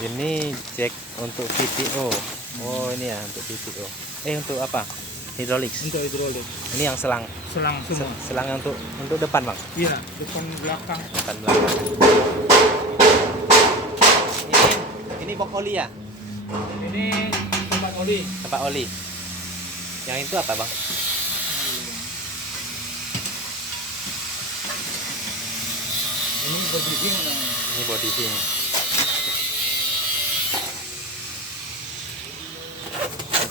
Ini jack untuk VTO. Oh, ini ya untuk VTO. Untuk apa? Hidrolik. Untuk hidrolik. Ini yang selang. Selang semua. Selang untuk depan, Bang. Iya, depan belakang. Depan belakang. Ini box oli ya? Ini tempat oli. Tempat oli. Yang itu apa, Bang? Ini body ring namanya. Ini body ring.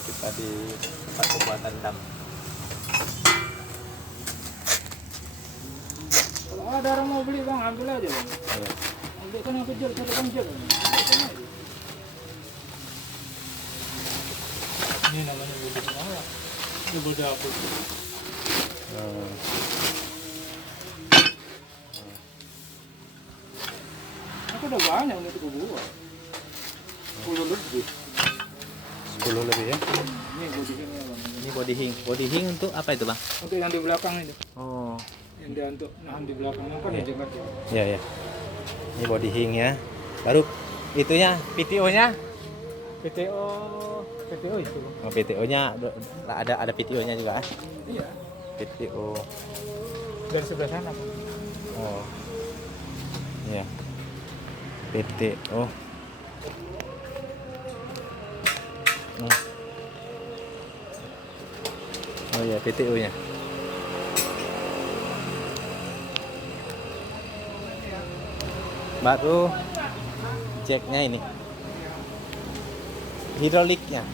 Kita di tempat pembuatan dam. Kalau ada orang mau beli bang, ambil aja bang. Iya. Ambil kan yang kecil, satu kan kecil. Ini namanya bodi penolak. Ini bodi apa? Aku udah banyak untuk gua. 10 lebih. 10 lebih ya. Ini body ringnya bang. Ini body ring. Body ring untuk apa itu, Bang? Untuk yang di belakang itu. Oh. Yang dia untuk nahan di belakang kan Iya. di Jakarta. Iya, ya. Ini body ring ya. Baru itunya PTO-nya. PTO itu. Oh, PTO-nya ada PTO-nya juga. Iya. PTO. Dari sebelah sana bang. Oh. Iya. PTO. Oh ya, PTO-nya. Baru jacknya ini. Hidroliknya.